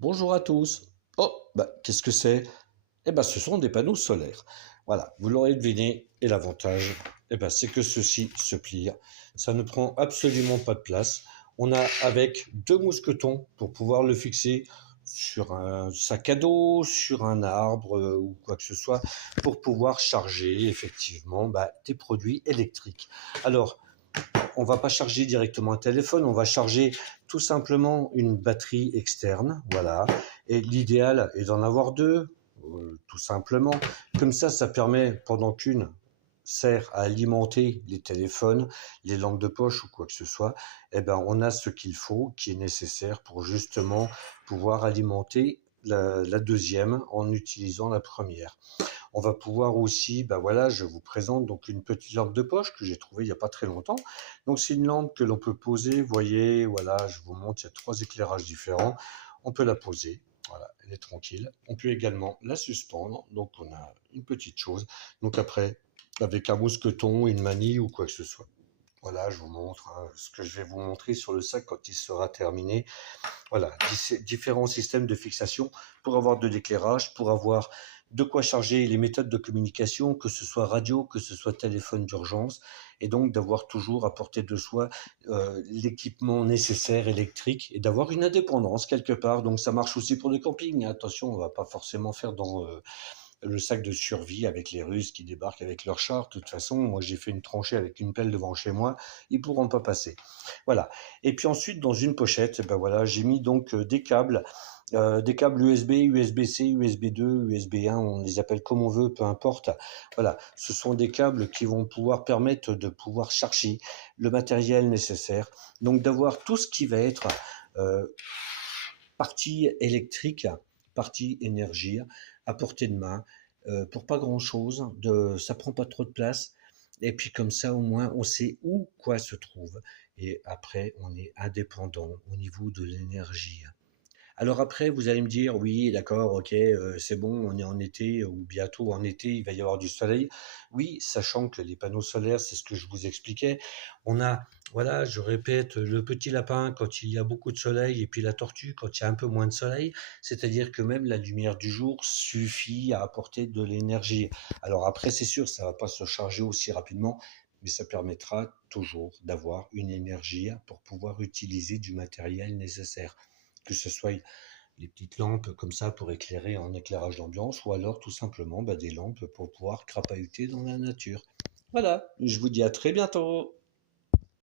Bonjour à tous. Oh, qu'est-ce que c'est? Ce sont des panneaux solaires. Voilà, vous l'aurez deviné. Et l'avantage, c'est que ceci se plie. Ça ne prend absolument pas de place. On a avec deux mousquetons pour pouvoir le fixer sur un sac à dos, sur un arbre ou quoi que ce soit, pour pouvoir charger effectivement des produits électriques. Alors, on va pas charger directement un téléphone, on va charger tout simplement une batterie externe, voilà. Et l'idéal est d'en avoir deux, tout simplement. Comme ça permet, pendant qu'une sert à alimenter les téléphones, les lampes de poche ou quoi que ce soit, on a ce qu'il faut, qui est nécessaire pour justement pouvoir alimenter la deuxième en utilisant la première. On va pouvoir aussi, je vous présente donc une petite lampe de poche que j'ai trouvée il n'y a pas très longtemps. Donc c'est une lampe que l'on peut poser, vous voyez, voilà, je vous montre, il y a trois éclairages différents. On peut la poser, voilà, elle est tranquille. On peut également la suspendre, donc on a une petite chose. Donc après, avec un mousqueton, une manille ou quoi que ce soit. Voilà, je vous montre ce que je vais vous montrer sur le sac quand il sera terminé. Voilà, différents systèmes de fixation pour avoir de l'éclairage, pour avoir de quoi charger les méthodes de communication, que ce soit radio, que ce soit téléphone d'urgence, et donc d'avoir toujours à portée de soi l'équipement nécessaire électrique et d'avoir une indépendance quelque part. Donc ça marche aussi pour le camping. Attention, on va pas forcément faire dans le sac de survie avec les Russes qui débarquent avec leurs chars. De toute façon, moi j'ai fait une tranchée avec une pelle devant chez moi, ils pourront pas passer. Voilà. Et puis ensuite, dans une pochette, j'ai mis donc des câbles USB, USB-C, USB 2, USB 1, on les appelle comme on veut, peu importe. Voilà, ce sont des câbles qui vont pouvoir permettre de pouvoir charger le matériel nécessaire. Donc d'avoir tout ce qui va être euh, partie électrique, partie énergie, à portée de main, pour pas grand-chose, ça prend pas trop de place. Et puis comme ça, au moins, on sait où quoi se trouve. Et après, on est indépendant au niveau de l'énergie. Alors après, vous allez me dire, oui, d'accord, ok, c'est bon, on est en été ou bientôt en été, il va y avoir du soleil. Oui, sachant que les panneaux solaires, c'est ce que je vous expliquais. On a, voilà, je répète, le petit lapin quand il y a beaucoup de soleil et puis la tortue quand il y a un peu moins de soleil. C'est-à-dire que même la lumière du jour suffit à apporter de l'énergie. Alors après, c'est sûr, ça va pas se charger aussi rapidement, mais ça permettra toujours d'avoir une énergie pour pouvoir utiliser du matériel nécessaire, que ce soit les petites lampes comme ça pour éclairer en éclairage d'ambiance, ou alors tout simplement des lampes pour pouvoir crapahuter dans la nature. Voilà, je vous dis à très bientôt.